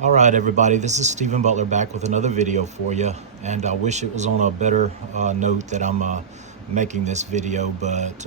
All right, everybody, this is Stephen Butler back with another video for you, and I wish it was on a better note that I'm making this video, but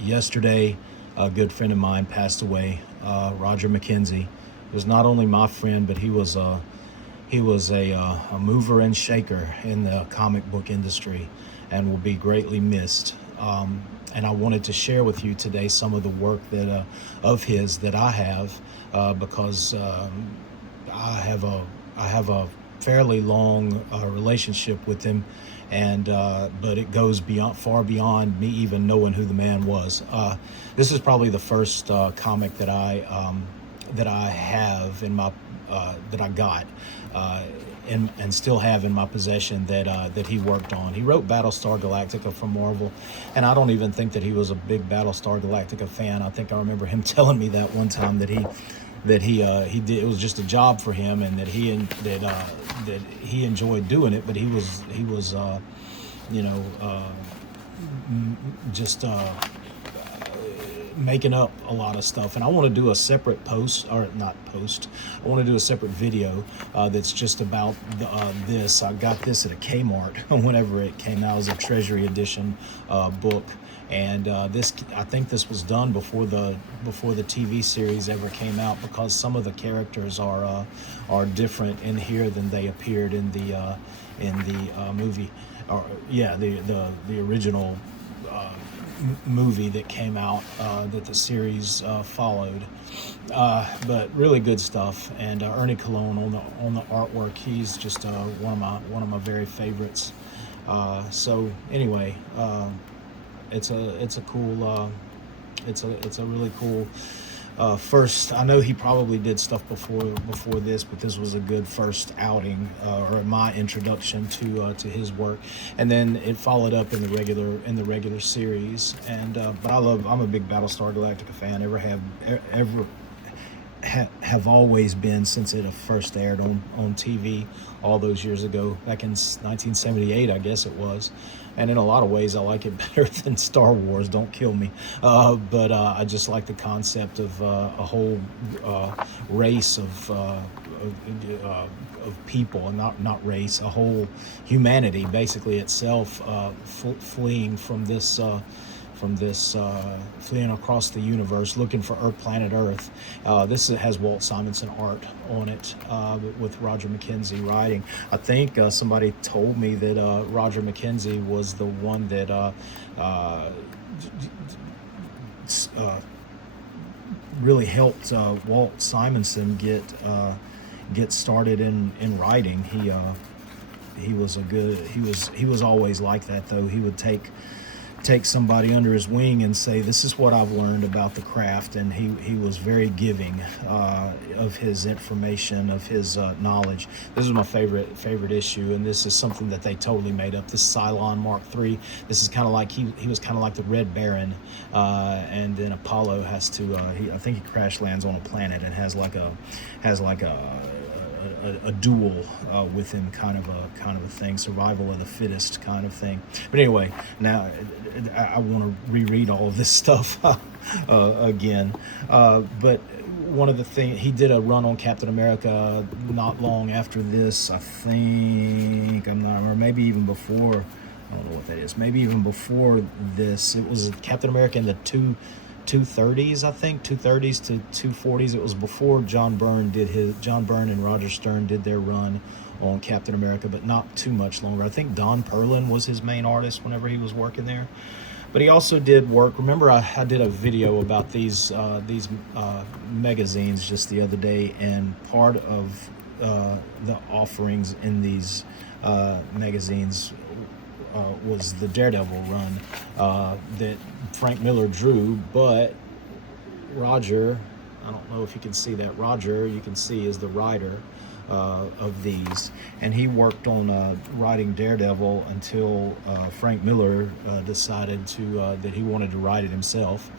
yesterday a good friend of mine passed away. Roger McKenzie was not only my friend, but he was a mover and shaker in the comic book industry and will be greatly missed. And I wanted to share with you today some of the work that of his that I have, because I have a fairly long relationship with him, and but it goes far beyond me even knowing who the man was. This is probably the first comic that I have in my that I got. And still have in my possession that he worked on. He wrote Battlestar Galactica for Marvel, and I don't even think that he was a big Battlestar Galactica fan. I think I remember him telling me that one time that he did, it was just a job for him, and that he enjoyed doing it, but he was just making up a lot of stuff. And I want to do a separate post, or not post, I want to do a separate video that's just about this. I got this at a Kmart whenever it came out as a Treasury Edition book, and this, I think this was done before the TV series ever came out, because some of the characters are different in here than they appeared in the movie, or yeah, the original movie that came out, that the series followed. But really good stuff. And Ernie Colon on the artwork, he's just one of my very favorites. So anyway, it's a really cool first. I know he probably did stuff before this, but this was a good first outing, or my introduction to his work. And then it followed up in the regular series. And but I'm a big Battlestar Galactica fan. Have always been, since it first aired on TV all those years ago, back in 1978, I guess it was. And in a lot of ways, I like it better than Star Wars. Don't kill me, but I just like the concept of a whole race of people, and not race, a whole humanity, basically itself, fleeing from this. Fleeing across the universe, looking for planet Earth. This has Walt Simonson art on it, with Roger McKenzie writing. I think somebody told me that Roger McKenzie was the one that really helped Walt Simonson get started in writing. He was always like that, though. He would take somebody under his wing and say, this is what I've learned about the craft, and he was very giving of his information, of his knowledge. This is my favorite issue, and this is something that they totally made up. This Cylon Mark III. This is kind of like he was kind of like the Red Baron, and then Apollo has to I think he crash lands on a planet and has like a duel with him, kind of a thing, survival of the fittest kind of thing. But anyway, now I want to reread all of this stuff again. But one of the things, he did a run on Captain America not long after this, I think. Or maybe even before. I don't know what that is. Maybe even before this. It was Captain America in the 230s, I think, 230s to 240s. It was before John Byrne and Roger Stern did their run on Captain America, but not too much longer. I think Don Perlin was his main artist whenever he was working there. But he also did work. Remember, I did a video about these magazines just the other day, and part of the offerings in these magazines was the Daredevil run that Frank Miller drew, but Roger, I don't know if you can see that, Roger, you can see, is the writer of these, and he worked on writing Daredevil until Frank Miller decided that he wanted to write it himself.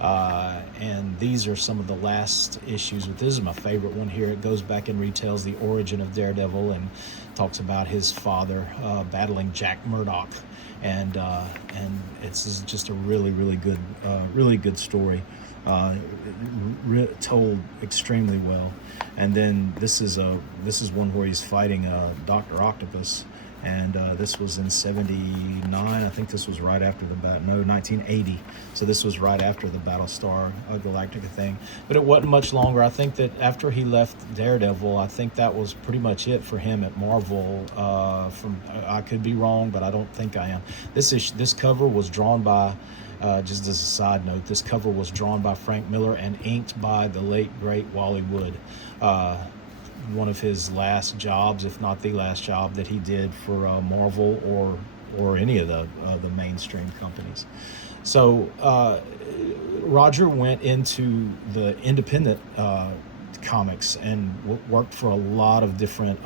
And these are some of the last issues. But this is my favorite one here. It goes back and retells the origin of Daredevil and talks about his father battling Jack Murdock, and it's just a really good story. told extremely well. And then this is one where he's fighting Dr. Octopus, and this was in '79. I think this was right after the battle. No, 1980. So this was right after the Battlestar Galactica thing. But it wasn't much longer. I think that after he left Daredevil, I think that was pretty much it for him at Marvel. I could be wrong, but I don't think I am. This cover was drawn by. Just as a side note, this cover was drawn by Frank Miller and inked by the late, great Wally Wood. One of his last jobs, if not the last job that he did for Marvel or any of the mainstream companies. So Roger went into the independent comics and worked for a lot of different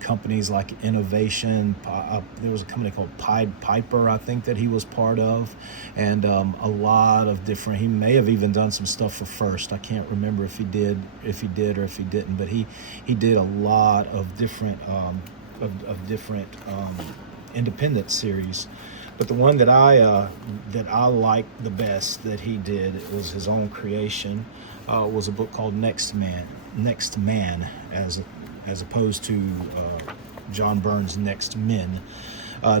companies like Innovation. There was a company called Pied Piper, I think, that he was part of, and a lot of different. He may have even done some stuff for First. I can't remember if he did or if he didn't, but he did a lot of different independent series. But the one that I liked the best that he did, it was his own creation. Was a book called Next Man, as opposed to John Byrne's Next Men.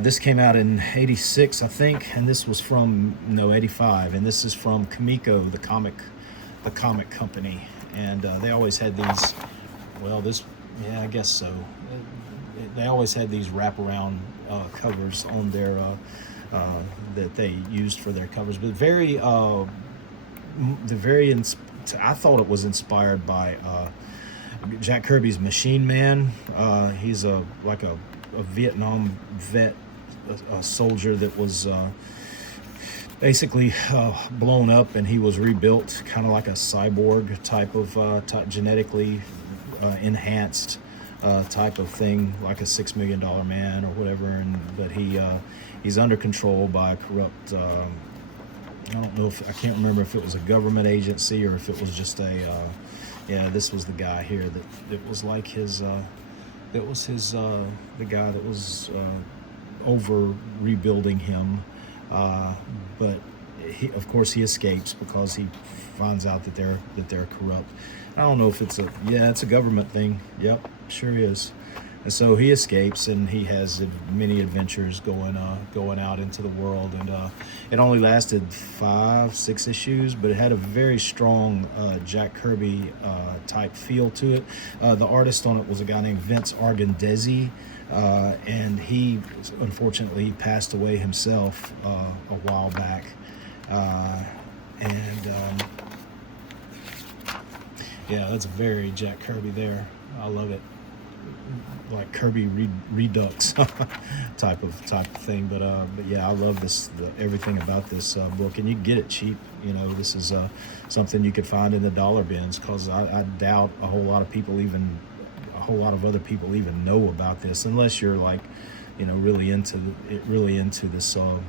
This came out in '86, I think, and this was from '85, and this is from Comico, the comic company, and they always had these. Well, I guess so. They always had these wraparound covers on their that they used for their covers, but I thought it was inspired by Jack Kirby's Machine Man. He's a Vietnam vet, a soldier that was basically blown up, and he was rebuilt, kind of like a cyborg type of genetically enhanced type of thing, like a $6 million man or whatever. But he's under control by a corrupt. I don't know I can't remember if it was a government agency or if it was just this was the guy here that was like his, the guy that was over rebuilding him. But of course he escapes because he finds out that they're corrupt. I don't know if it's a government thing. Yep, sure is. And so he escapes, and he has many adventures going out into the world. And it only lasted 5-6 issues, but it had a very strong Jack Kirby type feel to it. The artist on it was a guy named Vince Argondesi, and he unfortunately passed away himself a while back. That's very Jack Kirby there. I love it. Like Kirby Redux type of thing, but yeah, I love everything about this book, and you can get it cheap. This is something you could find in the dollar bins, because I doubt a whole lot of other people even know about this, unless you're like, really into this, to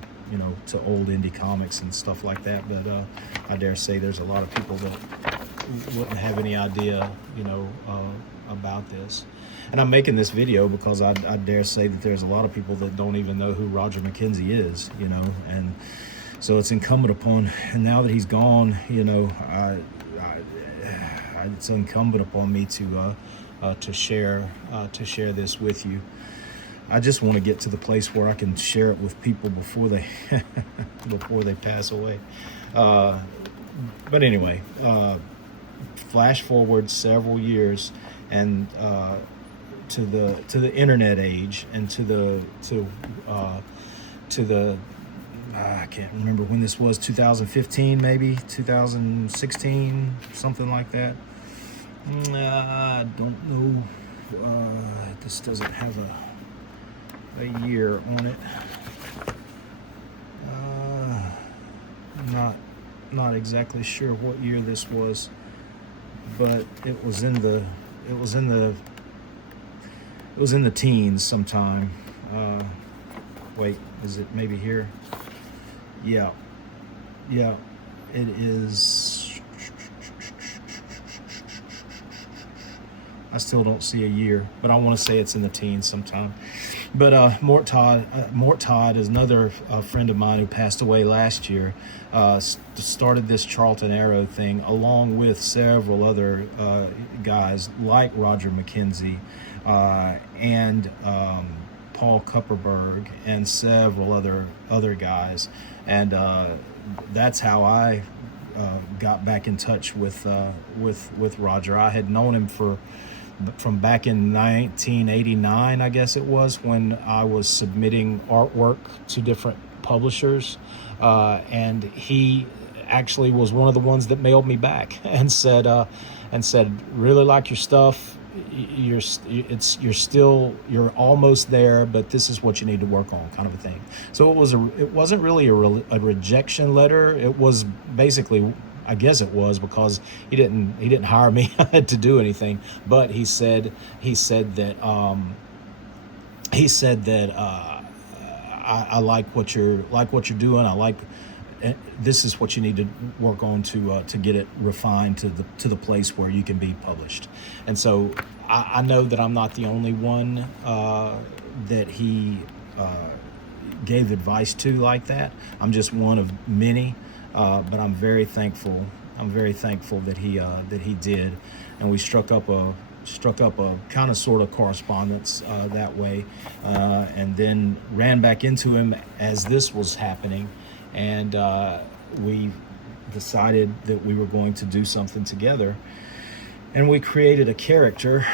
old indie comics and stuff like that. But I dare say there's a lot of people that wouldn't have any idea, about this. And I'm making this video because I dare say that there's a lot of people that don't even know who Roger McKenzie is, and so it's incumbent upon, and now that he's gone, it's incumbent upon me to share this with you. I just want to get to the place where I can share it with people before they pass away. But anyway, flash forward several years, and to the internet age, and to the I can't remember when this was, 2015 maybe, 2016, something like that. I don't know. This doesn't have a year on it. Not exactly sure what year this was, but it was in the teens sometime. Wait, is it maybe here? Yeah, it is. I still don't see a year, but I want to say it's in the teens sometime. But Mort Todd is another friend of mine who passed away last year. started this Charlton Arrow thing along with several other guys like Roger McKenzie and Paul Kupperberg and several other guys, and that's how I got back in touch with Roger. I had known him from back in 1989, I guess it was, when I was submitting artwork to different publishers, and he actually was one of the ones that mailed me back and said, really like your stuff. You're almost there, but this is what you need to work on, kind of a thing. So it wasn't really a rejection letter. It was basically, I guess it was, because he didn't hire me to do anything, but he said that I like what you're doing. I like, this is what you need to work on to get it refined to the place where you can be published. And so I know that I'm not the only one that he gave advice to like that. I'm just one of many, but I'm very thankful. I'm very thankful that he did, and we struck up a kind of sort of correspondence that way, and then ran back into him as this was happening, and we decided that we were going to do something together, and we created a character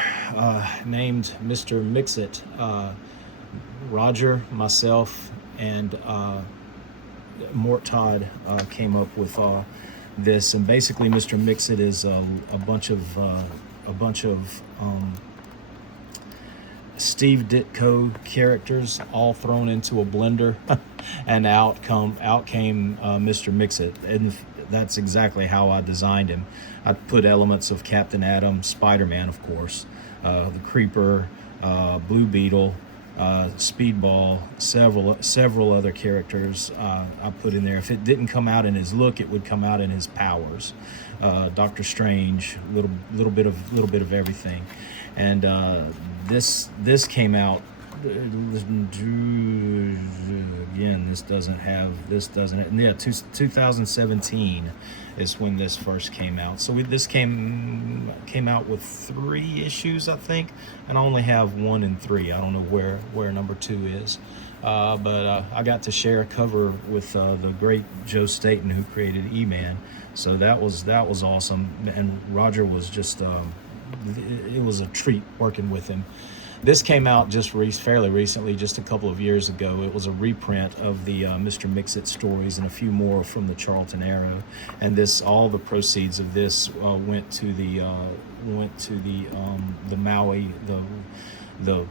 named Mr. Mix-It. Roger, myself, and Mort Todd came up with this, and basically Mr. Mix-It is a bunch of Steve Ditko characters all thrown into a blender, and out came Mr. Mix-It, and that's exactly how I designed him. I put elements of Captain Atom, Spider-Man, of course, the Creeper, Blue Beetle, Speedball, several other characters I put in there. If it didn't come out in his look, it would come out in his powers. Doctor Strange, little bit of everything, and this came out. Again, this doesn't. Yeah, 2017 is when this first came out. So this came out with 3 issues, I think, and I only have 1 and 3. I don't know where number 2 is, but I got to share a cover with the great Joe Staten, who created E-Man. So that was awesome, and Roger was just it was a treat working with him. This came out just fairly recently, just a couple of years ago. It was a reprint of the Mr. Mix-It stories and a few more from the Charlton Arrow, and all the proceeds of this went to the Maui, the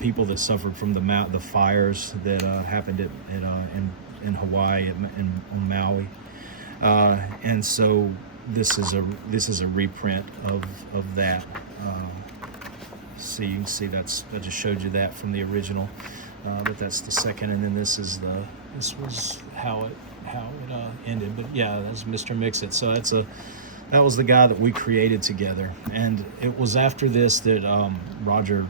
people that suffered from the fires that happened in Hawaii on Maui, and so this is a reprint of that. So you can see I just showed you that from the original, but that's the second, and then this was how it ended. But yeah, that's Mr. Mix-It. So that was the guy that we created together, and it was after this that Roger,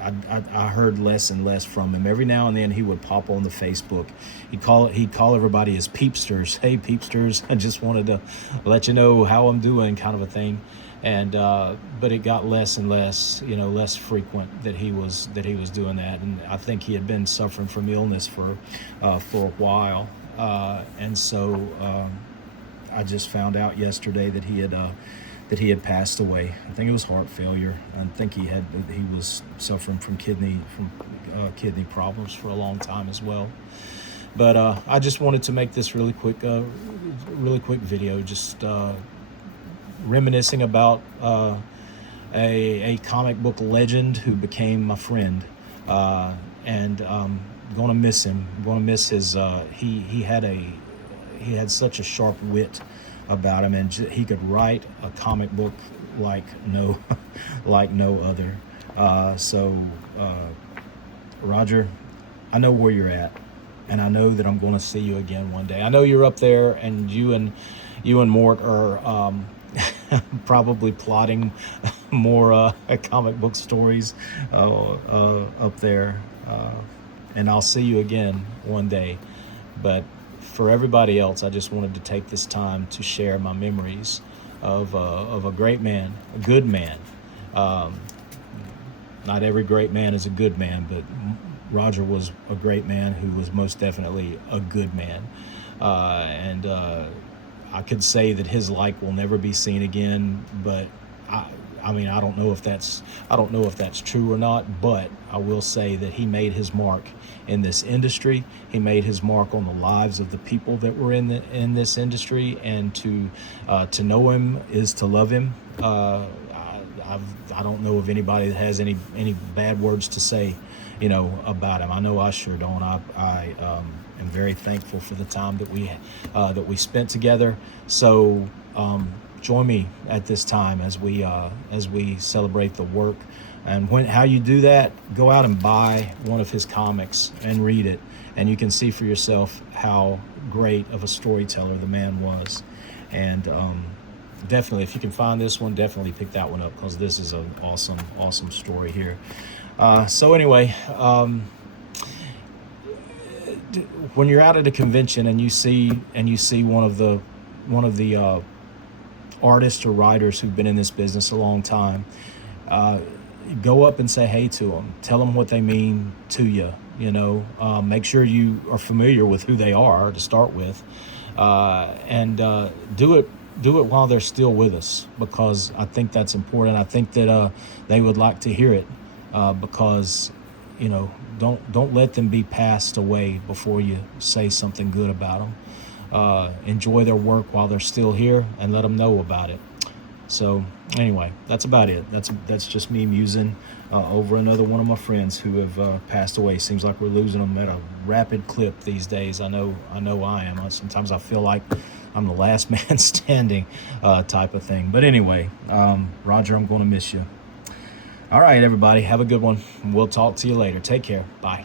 I heard less and less from him. Every now and then he would pop on the Facebook. He'd call everybody his peepsters. Hey peepsters, I just wanted to let you know how I'm doing, kind of a thing. And but it got less and less, less frequent that he was doing that. And I think he had been suffering from illness for a while. And so I just found out yesterday that he had passed away. I think it was heart failure. I think he was suffering from kidney problems for a long time as well. But I just wanted to make this really quick video, just reminiscing about a comic book legend who became my friend, and gonna miss him. Gonna miss his. He had such a sharp wit about him, and he could write a comic book like no other. So Roger, I know where you're at, and I know that I'm going to see you again one day. I know you're up there, and you and Mort are probably plotting more comic book stories up there, and I'll see you again one day. But for everybody else, I just wanted to take this time to share my memories of a great man, a good man. Um, Not every great man is a good man, but Roger was a great man who was most definitely a good man. And I could say that his like will never be seen again, but I, I mean, I don't know if that's true or not, but I will say that he made his mark in this industry. He made his mark on the lives of the people that were in this industry, and to know him is to love him. I don't know of anybody that has any bad words to say, about him. I know I sure don't. I am very thankful for the time that we spent together. So join me at this time as we celebrate the work. And how you do that, go out and buy one of his comics and read it, and you can see for yourself how great of a storyteller the man was. And definitely, if you can find this one, definitely pick that one up, because this is an awesome story here. So anyway, when you're out at a convention and you see one of the artists or writers who've been in this business a long time, go up and say hey to them. Tell them what they mean to you. Make sure you are familiar with who they are to start with, and do it while they're still with us, because I think that's important. I think that they would like to hear it, because don't let them be passed away before you say something good about them. Enjoy their work while they're still here, and let them know about it. So anyway, that's about it. That's just me musing over another one of my friends who have passed away. Seems like we're losing them at a rapid clip these days. I know I am. Sometimes I feel like I'm the last man standing, type of thing. But anyway, Roger, I'm going to miss you. All right, everybody, have a good one. We'll talk to you later. Take care. Bye.